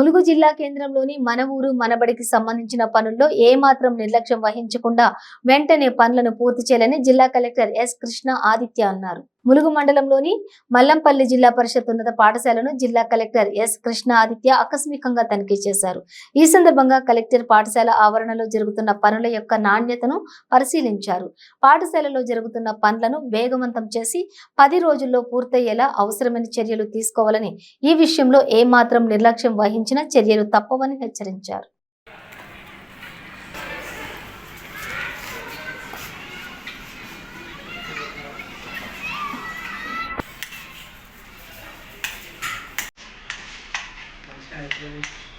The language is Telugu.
ములుగు జిల్లా కేంద్రంలోని మన ఊరు మనబడికి సంబంధించిన పనుల్లో ఏమాత్రం నిర్లక్ష్యం వహించకుండా వెంటనే పనులను పూర్తి చేయాలని జిల్లా కలెక్టర్ ఎస్ కృష్ణ ఆదిత్య అన్నారు. ములుగు మండలంలోని మల్లంపల్లి జిల్లా పరిషత్ ఉన్నత పాఠశాలను జిల్లా కలెక్టర్ ఎస్ కృష్ణ ఆదిత్య ఆకస్మికంగా తనిఖీ చేశారు. ఈ సందర్భంగా కలెక్టర్ పాఠశాల ఆవరణలో జరుగుతున్న పనుల యొక్క నాణ్యతను పరిశీలించారు. పాఠశాలలో జరుగుతున్న పనులను వేగవంతం చేసి 10 రోజుల్లో పూర్తయ్యేలా అవసరమైన చర్యలు తీసుకోవాలని, ఈ విషయంలో ఏమాత్రం నిర్లక్ష్యం వహించినా చర్యలు తప్పవని హెచ్చరించారు. Thank you.